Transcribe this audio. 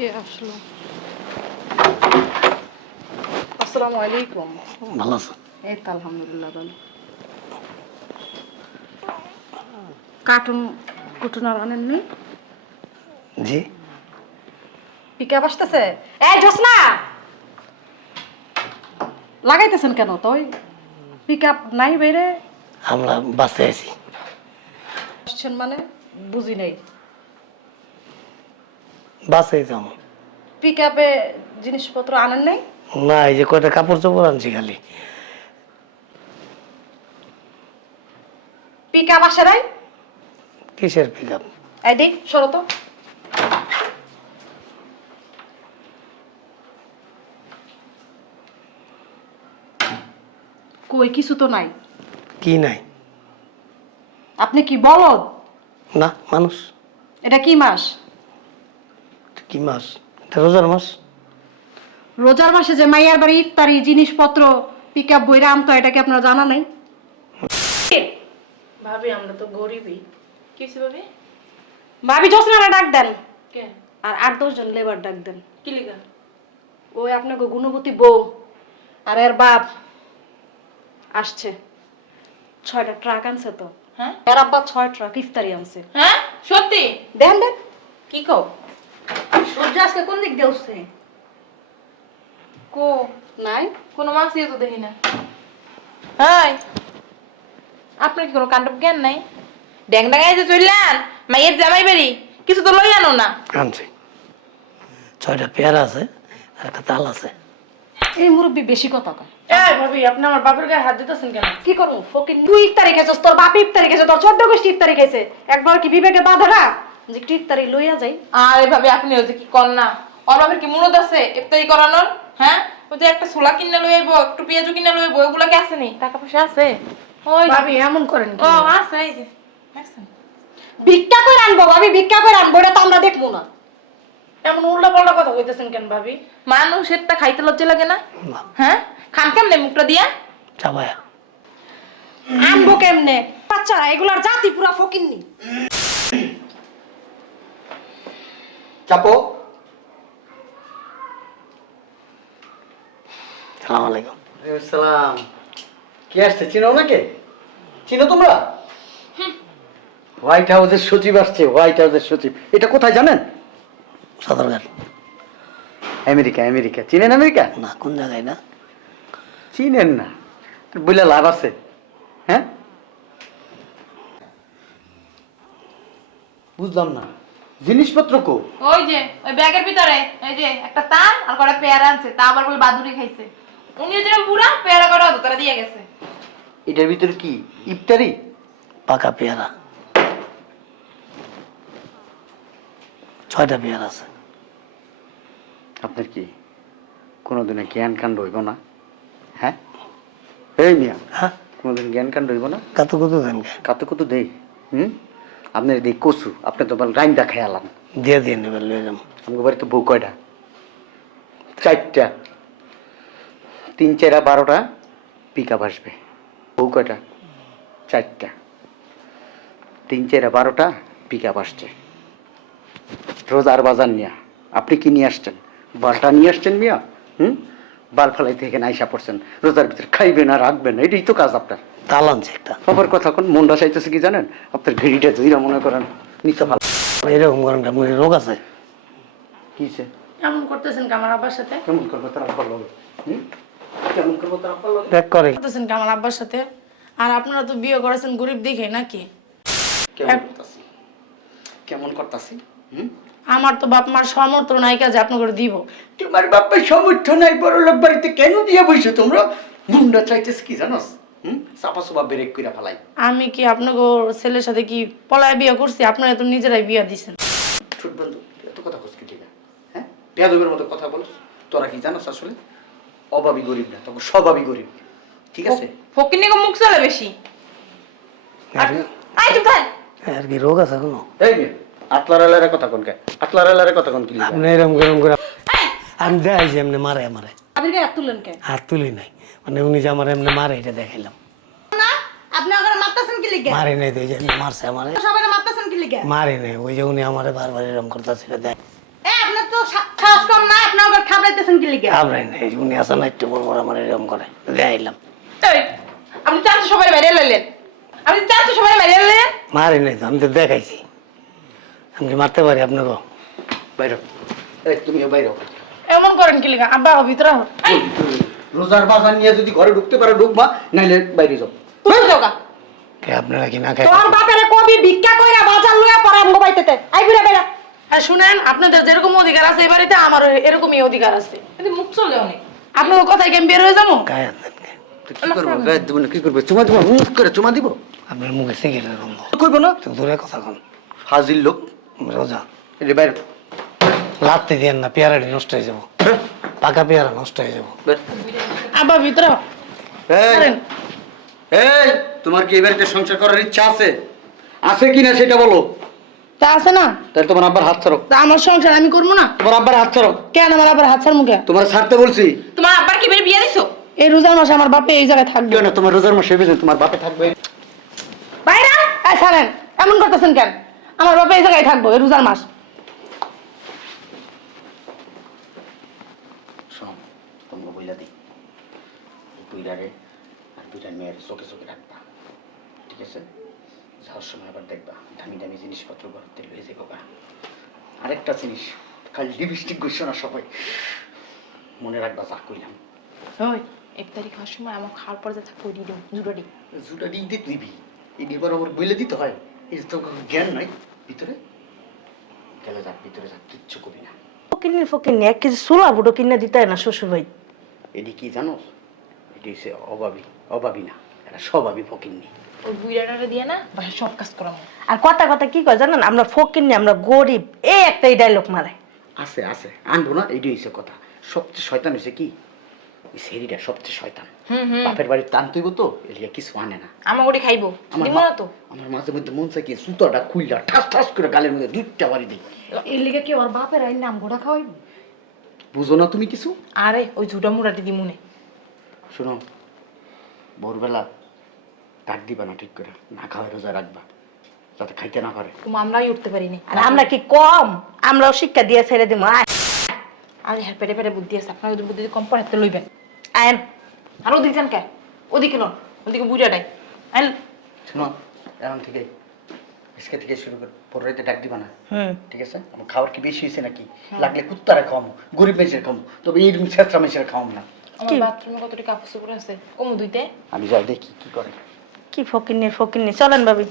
কে আসলো? আসসালামু আলাইকুম। ভালো আছো? এই তো আলহামদুলিল্লাহ ভালো। কার্টুন কুটুন আর আনেননি? জি। পিকআপ আসতেছে? এই জোসনা, লাগাইতেছেন কেন? তো পিকআপ নাই বেরে আমরা বাসে আছি। আসছেন মানে বুঝি নাই। বাসে যাম। পিকআপে জিনিসপত্র আনেন নাই? না, এই যে কয়টা কাপড় চোপড় আনছি খালি। পিকআপ আসে নাই? কিসের পিক আপ? এই দিক সরো তো। কই কিছু তো নাই। কি নাই? আপনি কি বলদ? না, মানুষ। এটা কি মাস? কি মাস? এটা রোজার মাস। রোজার মাসে যে মাইয়ার বাড়ি ইফতারি জিনিসপত্র পিকআপ বইরা আনতো, এটা কি আপনার জানা নাই? ভাবি আমরা তো গরিবই। কিছু ভাবি? ভাবি জোসনারে ডাক দেন কে? আর 8-10 জন লেবার ডাক দেন। কি লিগা? ওই আপনাকে গুণবতী বউ আর এর বাপ আসছে। 6টা ট্রাক আনছে তো। হ্যাঁ এর আব্বা 6 ট্রাক ইফতারি আনছে। হ্যাঁ সত্যি? দেন দেন। কি কও? সূর্য আজকে কোন দিক দিয়ে উঠছে? কো নাই কোনো মাছই তো দেখি না। হাই, আপনার কি কোনো কাণ্ডব জ্ঞান নাই? ড্যাং ডাঙায় যে চললেন মাইয়ের জামাই বাড়ি, কিছু তো লই আনো না। আনছি। 6টা পেয়ারা আছে আর একটা তাল আছে। এই মুরব্বি বেশি কথা কয়। এই ভাবি আপনি আমার বাপের গায়ে হাত দিতেছেন কেন? কি করব ফকির? তুই ইফতারি খাইছস, তোর বাপ ইফতারি খাইছে, তোর ছোট গোষ্ঠী ইফতারি খাইছে। একবার কি বিবেকে বাধা না যে একটু ইফতারি লইয়া যাই? আরে ভাবি আপনি ওই যে কি কর না, ওর বাপের কি মুরদ আছে ইফতারি করানোর? হ্যাঁ ওই যে একটা ছোলা কিনে লই আইবো, একটু পেঁয়াজু কিনে লই আইবো, ওগুলো কি আছে নি? টাকা পয়সা আছে? ওই যে- ভাবি এমন করেন ও কি? আছে এই যে দেখছেন? ভিক্ষা করে আনবো ভাবি, ভিক্ষা করে আনবো, এটা তো আমরা দেখবো না। এমন উল্টা পাল্টা কথা কইতেছেন কেন ভাবি? মানুষের তা খাইতে লজ্জা লাগে না? না, হ্যাঁ খান কেমনে মুখটা দিয়া? চাবায়া। আনবো কেমনে? বাচ্চারা এগুলার জাতি পুরা ফকিন্নি। চাপো। সালাম আলাইকুম। সালাম। কে আসছে? চিনো নাকি? চিনো তোমরা? হোয়াইট হাউসের সচিব আসছে, হোয়াইট হাউসের সচিব। এটা কোথায় জানেন? সদরঘাট। আমেরিকা। আমেরিকা চিনেন? আমেরিকা না, কোন জায়গায় না? চিনেন না বলে লাভ আছে? হ্যাঁ বুঝলাম না, জিনিসপত্র কো? ওই যে ওই ব্যাগের ভিতরে এই যে একটা তাল আর কটা পেয়ারা আনছে, তা আবার বলে বাদুড়ি খাইছে। উনিও যেরকম পুরা পেয়ারা কটা তারা দিয়ে গেছে। এটার ভিতরে কি ইফতারি? পাকা পেয়ারা। 6টা পেয়ারা আছে। আপনার কি কোনোদিনে জ্ঞান কাণ্ড হইব না? হ্যাঁ এই মিয়া, হ্যাঁ, কোনোদিন জ্ঞান কাণ্ড হইব না? কত কত দেন? কাতে কত দেই? আপনার দেই কচু, আপনি তো বল রাইন্দা খেয়ালাম। দিয়ে দিয়ে নেবেন, লয়ে যাম। আমাকে বাড়িতে বউ কয়টা? 4টা। 3 4 12টা পিক আপ আসবে। বউ কয়টা? 4টা। 3 4 12টা পিক আপ আসছে রোজার বাজার নিয়ে। আপনি কি নিয়ে আসছেন? বালটা নিয়ে আসছেন মিয়া। বাল ফালাইতে এখানে আইসা পড়ছেন, রোজার ভিতরে খাইবেন আর রাখবেন না, এটাই তো কাজ আপনার। তাল আনছি একটা। খবর কথা কোন মনটা চাইতেছে কি জানেন? আপনার ঘড়িটা ধইরা মনে করেন নিচে ভালো। এরকম করেন, আপনার রোগ আছে? কিছে এমন করতেছেন কি আমার আব্বার সাথে? কেমন করবো তার আব্বার লগে? কেমন করবো তার আব্বার লগে? ব্যাক করে। করতেছেন কি আমার আব্বার সাথে? আর আপনারা তো বিয়ে করেছেন গরিব দেখে নাকি? কেমন করতাছি? কেমন করতাছি? আমার তো বাপ মার সামর্থ্য নাই কাজে আপনাকে দিব। তোমার বাপের সমর্থ নাই, বড় লোক বাড়িতে কেন দিয়ে বসে তোমরা? গুন্ডা চাইতেছে কি জানোস? চাপা চোপা ব্রেক করে ফেলাই। আমি কি আপনাকে ছেলের সাথে কি পলায় বিয়ে করছি? আপনারা তো নিজেরাই বিয়ে দিছেন। ছোট বন্ধু এত কথা কসকি ঠিক আছে? হ্যাঁ বেয়াদবের মতো কথা বল। তোরা কি জানোস আসলে অভাবী গরিব না, তখন স্বভাবই গরিব। ঠিক আছে? ফকিনি কো মুখ চলে বেশি। আই চুপ থাক। আর কি রোগ আছে কোনো? এই মেয়ে আতলার এলারে কথা কোন কে? আতলার এলারে কথা কোন কি লিখা? আপনি এরকম করে আমি দেখাই যে এমনি মারে আমারে। আপনি গায়ে হাত তুললেন কেন? হাত তুলি নাই, মানে উনি যে আমার এমনি মারে এটা দেখাইলাম। না আপনি ওখানে মারতেছেন কি লিগে? মারে নাই তো, এই যে এমনি মারছে আমারে। সবাই মারতেছেন কি লিগে? মারে নাই, ওই যে উনি আমারে বারবার এরকম করতেছিল দেখ। আপনার তো সাহস কম না, আপনি ওকে খাবড়াইতেছেন কি লিগে? আপনার নেই উনি আসে না একটু বড় বড় আমার এরকম করে গাইলাম এই, আপনি চাচ্ছেন সবাই বাইরে লাইলেন, আপনি চাচ্ছেন সবাই বাইরে লাইলেন। মারি নাই তো আমি তো দেখাইছি আমি কি মারতে পারি আপনাকে বাইরে এই তুমিও বাইরে এমন করেন কি লিগা? আব্বা ভিতরে হো। এই, রোজার বাজার নিয়ে যদি ঘরে ঢুকতে পারো ঢুকবা, নাইলে বাইরে যাও। তুমি যোগা। কে আপনারা কি না খাই তোর বাপেরে কবি ভিক্ষা কইরা বাজার লইয়া পড়ে আমগো বাইতেতে। আই বুড়া বেড়া। আর শুনেন, আপনাদের যেরকম অধিকার আছে এই বাড়িতে, আমারও এরকমই অধিকার আছে। কিন্তু মুখ চলে অনেক। আপনার কথায় কি আমি বের হয়ে যাবো? গায়ে হাত দেন কে? তো কি করবো? গায়ে দেবো না, কি করবে? চুমা দিব, মুখ করে চুমা দিব। আপনার মুখে সিগারেটের গন্ধ করবো না, তো দূরে কথা কন হাজির লোক। রোজা এই বাইরে লাত্তি দিয়েন না পেয়ারাটি নষ্ট হয়ে যাবো পাকা পেয়ারা নষ্ট হয়ে যাবো আব্বা ভিতরে হো। এই, এই, তোমার কি এবার একটা সংসার করার ইচ্ছা আছে? আছে কিনা সেটা বলো। তা আছে না? তাহলে তোমার আব্বার হাত ছাড়ো। তা আমার সংসার আমি করবো না? তোমার আব্বার হাত ছাড়ো। কেন আমার আবার হাত ছাড় মুখে? তোমার ছাড়তে বলছি। তোমার আব্বার কি বের বিয়ে দিছো? এই রোজার মাসে আমার বাপে এই জায়গায় থাকবে কেন তোমার রোজার মাসে ভেবেছো তোমার বাপে থাকবে? বাইরা। এই ছাড়েন, এমন করতেছেন কেন? আমার বাপে এই জায়গায় থাকবো এই রোজার মাস। শোন, তোমরা বইলা দিই, বুইরারে আর দুইটা মেয়ের চোখে চোখে রাখবা, ঠিক আছে? যাওয়ার সময় আবার দেখবা দামি দামি জিনিসপত্র ঘরতে লয়ে যাবো গা। আরেকটা জিনিস, খালি লিপস্টিক ঘুষো না সবাই, মনে রাখবা যা কইলাম। ওই ইফতারি খাওয়ার সময় আমার খাওয়ার পরে যে থাকবো দিদি জুড়ি। জুটা দিতে দিবি, এই এবার আমার বইলে দিতে হয়, এই তো জ্ঞান নাই ভিতরে। গেলে যাক, ভিতরে যাক, কিচ্ছু কবি না। ফকিন্নি 1 কেজি ছোলা বুড়ো কিনা দিতে হয় না শ্বশুর ভাই। এটি কি জানো? এটি হচ্ছে অভাবী না, এটা স্বভাবী ফকিন্নি। ওই বুইড়াটা দিয়ে না বাসা সব কাজ করাবো। আর কথা কি কয় জানেন? আমরা ফকিন্নি, আমরা গরিব, এই একটাই ডায়লগ মারে। আছে আনবো না, এইটাই হচ্ছে কথা। সবচেয়ে শয়তান হয়েছে কি, ওই সেরিটা সবচেয়ে শয়তান। বাপের বাড়ির টান তুইব তো, এলিয়া কিছু আনে না। আমার ওটি খাইবো দিব না তো। আমার মাঝে মধ্যে মন চাই কি সুতোটা খুইলা ঠাস ঠাস করে গালের মধ্যে 2টা বাড়ি দিই। এর লিগে কি ওর বাপের আই নাম গোড়া খাওয়াইব? বুঝো না তুমি কিছু? আরে ওই ঝুটা মুড়াটি দি মনে। শোনো, ভোরবেলা ডাক দিবা না, ঠিক করে না খাওয়াই রোজা রাখবা, যাতে খাইতে না পারে। তুমি আমরাই উঠতে পারিনি। আর আমরা কি কম? আমরাও শিক্ষা দিয়ে ছেড়ে দিব। আরে হ্যাঁ, পেটে পেটে বুদ্ধি আছে। আপনার যদি বুদ্ধি কম পড়ে হাতে লইবেন। আইন আর ওদিকে যান কে? ওদিকে লন, ওদিকে বুড়াটাই আইন। শোনো, এখন থেকে আজকে থেকে শুরু করে ভোর রাইতে ডাক দিবা না, হুম ঠিক আছে? আমার খাবার কি বেশি হয়েছে নাকি? লাগলে কুত্তারা খাওয়ামো, গরিব মেয়েছের খাওয়ামো, তবে এই ছেত্রা মেয়েছের খাওয়াম না। আমার বাথরুমে কতটি কাপড় চোপড় আছে, কমু দুইতে। আমি যাই দেখি কি করে। কি ফকিন্নি চলেন ভাবি।